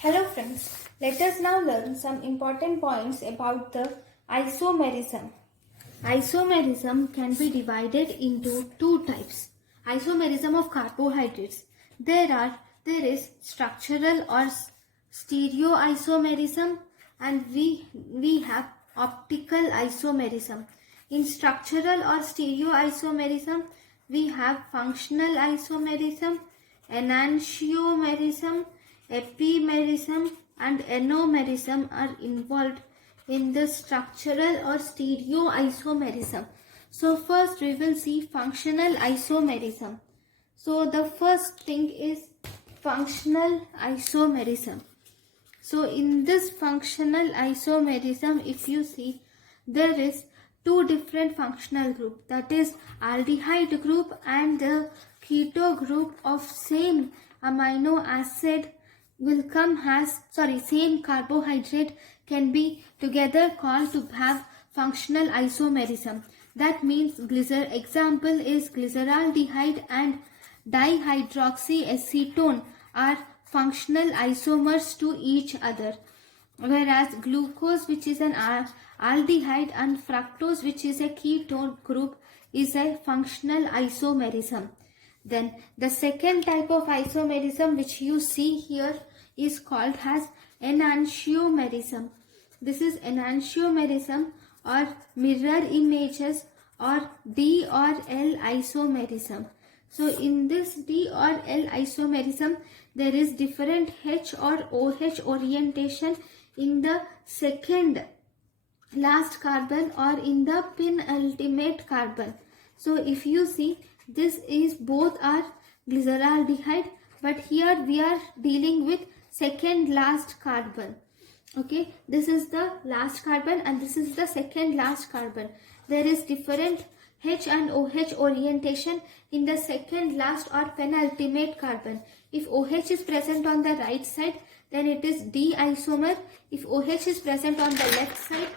Hello friends, let us now learn some important points about the isomerism. Isomerism can be divided into two types. Isomerism of carbohydrates. There is structural or stereoisomerism, and we have optical isomerism. In structural or stereoisomerism, we have functional isomerism, enantiomerism, epimerism and Anomalism are involved in the structural or stereoisomerism. So first we will see functional isomerism. So the first thing is functional isomerism. So in this functional isomerism, if you see, there is two different functional group, that is aldehyde group and the keto group of same amino acid will come as, same carbohydrate can be together called to have functional isomerism. That means example is glyceraldehyde and dihydroxyacetone are functional isomers to each other, whereas glucose, which is an aldehyde, and fructose, which is a ketone group, is a functional isomerism. Then the second type of isomerism which you see here is called as enantiomerism. This is enantiomerism or mirror images or D or L isomerism. So in this D or L isomerism, there is different H or OH orientation in the second last carbon or in the penultimate carbon. So if you see, this is both are glyceraldehyde, but here we are dealing with second last carbon. Okay, this is the last carbon and this is the second last carbon. There is different H and OH orientation in the second last or penultimate carbon. If OH is present on the right side, then it is D isomer. If OH is present on the left side,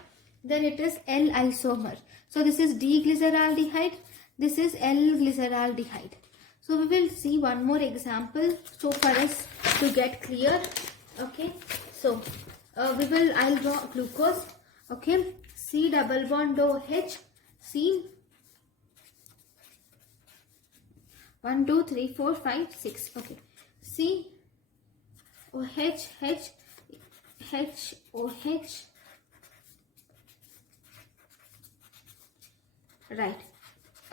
then it is L isomer. So this is D glyceraldehyde, this is L glyceraldehyde. So we will see one more example so for us to get clear. Okay, so I'll draw glucose. Okay, C double bond OH, C 1 2 3 4 5 6. Okay, C OH H OH. Right.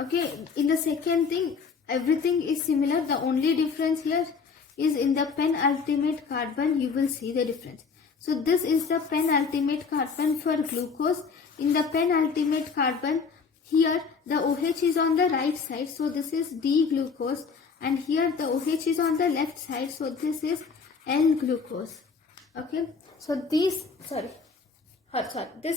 Okay, in the second thing, everything is similar. The only difference here is in the penultimate carbon, you will see the difference. So this is the penultimate carbon for glucose. In the penultimate carbon, here the OH is on the right side, so this is D glucose, and here the OH is on the left side, so this is L glucose. Okay, so this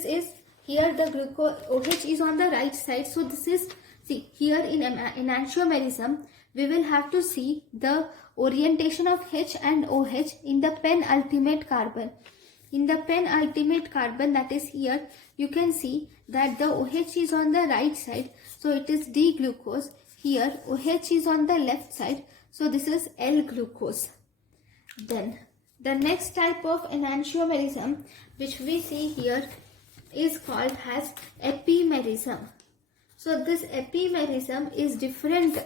is here the glucose OH is on the right side, so this is, see here in enantiomerism we will have to see the orientation of H and OH in the penultimate carbon. In the penultimate carbon, that is here, you can see that the OH is on the right side, so it is D glucose. Here OH is on the left side, so this is L glucose. Then the next type of enantiomerism which we see here is called as epimerism. So this epimerism is different.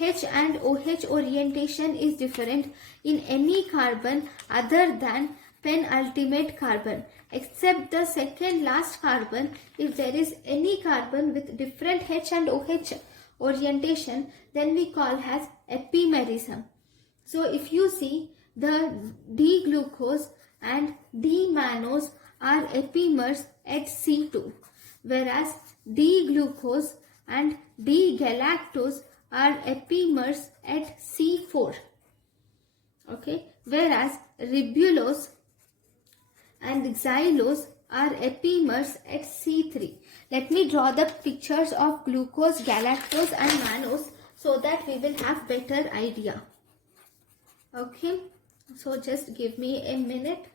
H and OH orientation is different in any carbon other than penultimate carbon, except the second last carbon. If there is any carbon with different H and OH orientation, then we call as epimerism. So if you see, the D glucose and D mannose are epimers at C2, whereas D glucose and D galactose are epimers at C4. Okay, whereas ribulose and xylose are epimers at C3. Let me draw the pictures of glucose, galactose and mannose so that we will have better idea. Okay, so just give me a minute.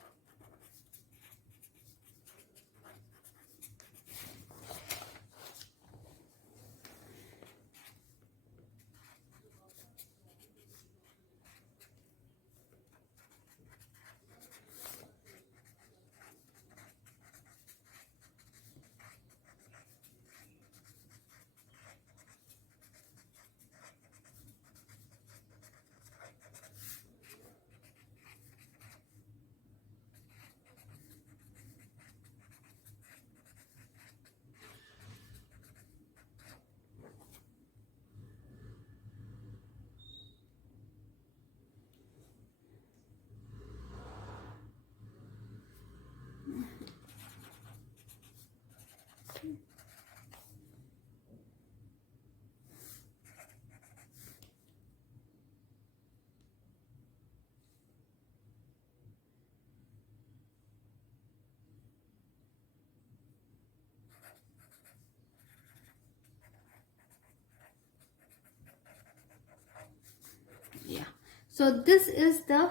So this is the,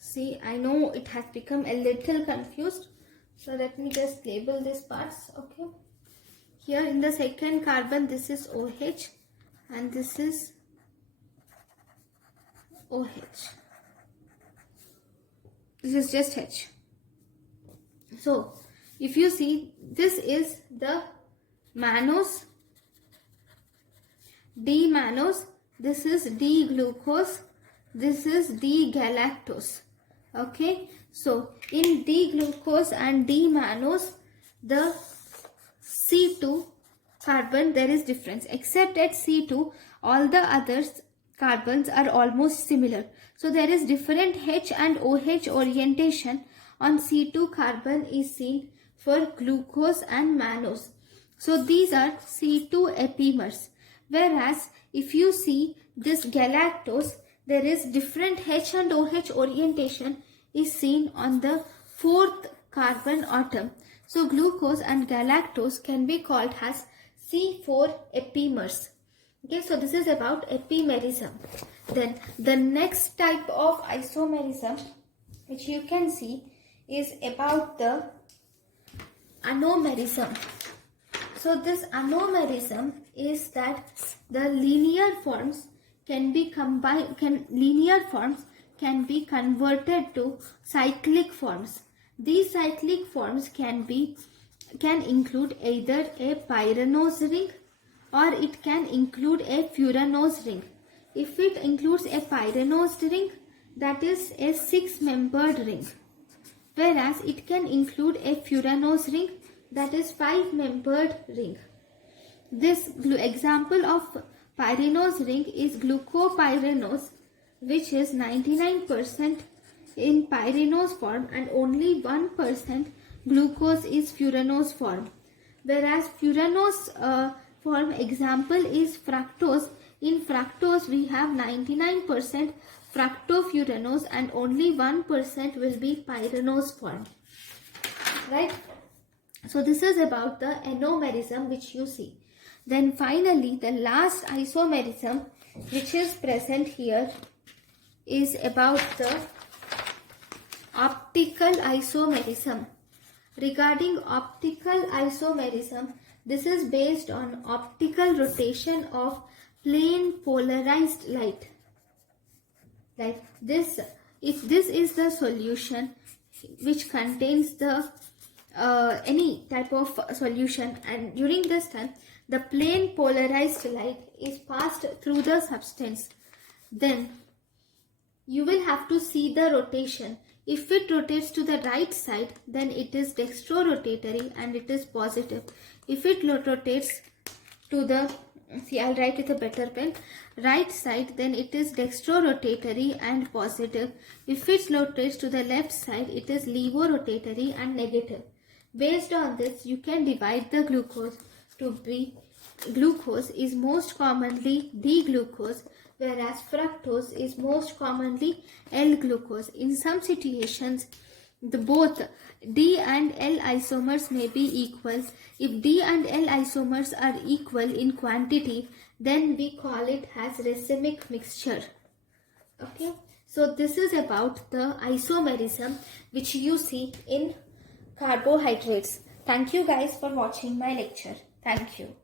see, I know it has become a little confused. So let me just label these parts. Okay. Here in the second carbon, this is OH and this is OH. This is just H. So if you see, this is the mannose, D-mannose, this is D-glucose, this is D-galactose. Okay, so in D-glucose and D-mannose, the C2 carbon, there is difference, except at C2 all the others carbons are almost similar. So there is different H and OH orientation on C2 carbon is seen for glucose and mannose. So these are C2 epimers. Whereas if you see this galactose, there is different H and OH orientation is seen on the fourth carbon atom. So glucose and galactose can be called as C4 epimers. Okay, so this is about epimerism. Then the next type of isomerism which you can see is about the Anomalism. So this Anomalism is that the linear forms can be combined, linear forms can be converted to cyclic forms. These cyclic forms can include either a pyranose ring or it can include a furanose ring. If it includes a pyranose ring, that is a 6-membered ring. Whereas it can include a furanose ring, that is 5-membered ring. This example of pyranose ring is glucopyranose, which is 99% in pyranose form and only 1% glucose is furanose form. Whereas furanose form example is fructose. In fructose we have 99% fructofuranose and only 1% will be pyranose form. Right? So this is about the Anomalism which you see. Then finally the last isomerism which is present here is about the optical isomerism. Regarding optical isomerism, this is based on optical rotation of plane polarized light. Like this, if this is the solution which contains the any type of solution, and during this time the plane polarized light is passed through the substance, then you will have to see the rotation. If it rotates to the right side, then it is dextrorotatory and it is positive. If it rotates to the, see, I'll write with a better pen, right side, then it is dextrorotatory and positive. If it rotates to the left side, it is levorotatory and negative. Based on this, you can divide the glucose to be, glucose is most commonly D-glucose, whereas fructose is most commonly L-glucose. In some situations, both D and L isomers may be equal. If D and L isomers are equal in quantity, then we call it as racemic mixture. Okay, so this is about the isomerism which you see in carbohydrates. Thank you guys for watching my lecture. Thank you.